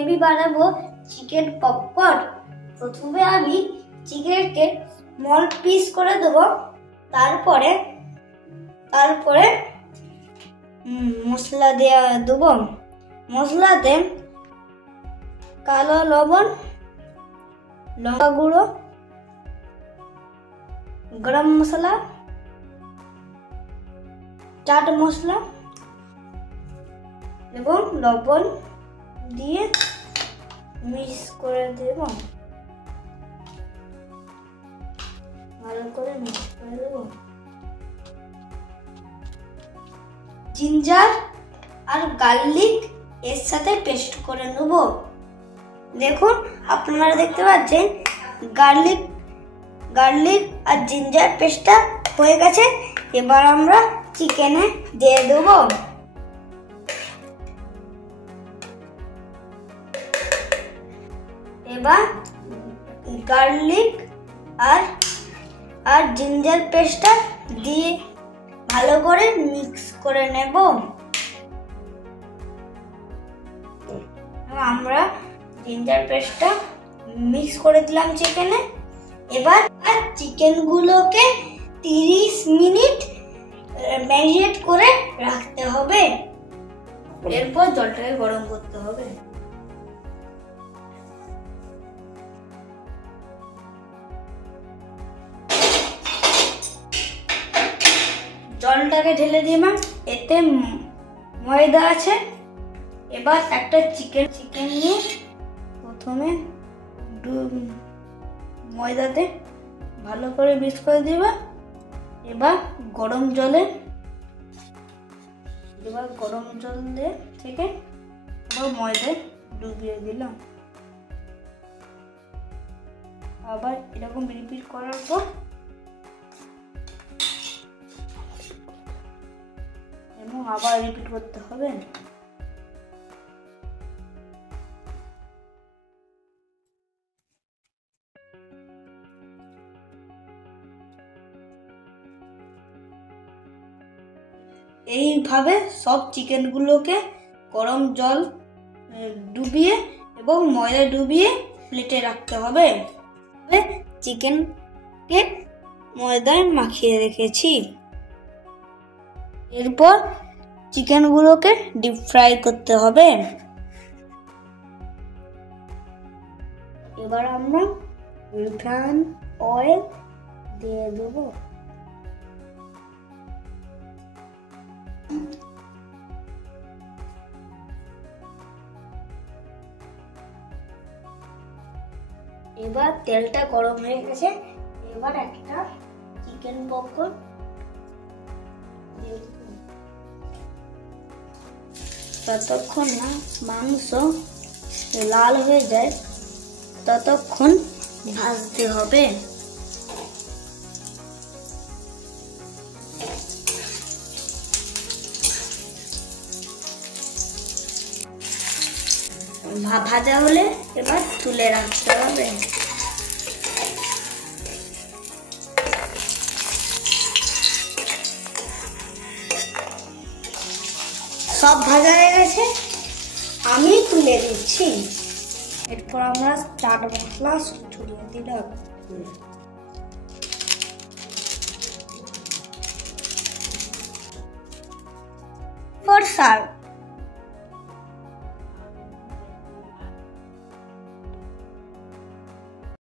আমি বানাবো chicken popcorn. প্রথমে আমি চিকেনকে স্মল পিস করে দেবো, তারপরে মশলা দেবো। মশলাতে কালো লবণ, লঙ্কা গুঁড়ো, গরম মশলা, চাট মশলা এবং লবণ দিয়ে মিক্স করে দেব। ভালো করে মিক্স করে দেব। জিঞ্জার আর গার্লিক এর সাথে পেস্ট করে নেব। দেখুন, আপনারা দেখতে পাচ্ছেন গার্লিক আর জিঞ্জার পেস্টটা হয়ে গেছে। এবার আমরা চিকেনে দিয়ে দেব। এবার গার্লিক আর জিঞ্জার পেস্টটা দিয়ে ভালো করে মিক্স করে নেব। আমরা জিঞ্জার পেস্টটা মিক্স করে দিলাম চিকেনে। এবার চিকেনগুলোকে 30 মিনিট ম্যারিনেট করে রাখতে হবে। এরপর জলটাকে গরম করতে হবে। জলটাকে ঢেলে দিলাম, এতে ময়দা আছে। এবার একটা চিকেন নিয়ে প্রথমে ময়দাতে ভালো করে মিক্স করে দিবা। এবার গরম জল দিয়ে থেকে ময়দায় ডুবিয়ে দিলাম। আবার এরকম রিপিট করার পর এবং আবার রিপিট করতে হবে। এইভাবে সব চিকেনগুলোকে গরম জল ডুবিয়ে এবং ময়দা ডুবিয়ে প্লেটে রাখতে হবে। চিকেনকে ময়দায় মাখিয়ে রেখেছি। এরপর চিকেনগুলোকে ডিপ ফ্রাই করতে হবে। এবার আমরা রিফাইন্ড অয়েল দিয়ে দেব। এবার তেলটা গরম হয়ে গেছে। এবার একটা চিকেন পপকর্ন ততক্ষণ না মাংস লাল হয়ে যায় ততক্ষণ ভাজতে হবে। ভাজা হলে এবার তুলে রাখতে হবে। সব ভাজা হয়ে গেছে, আমি তুলে দিচ্ছি। এরপর আমরা চাট মশলা ছড়িয়ে দিলাম। For serve.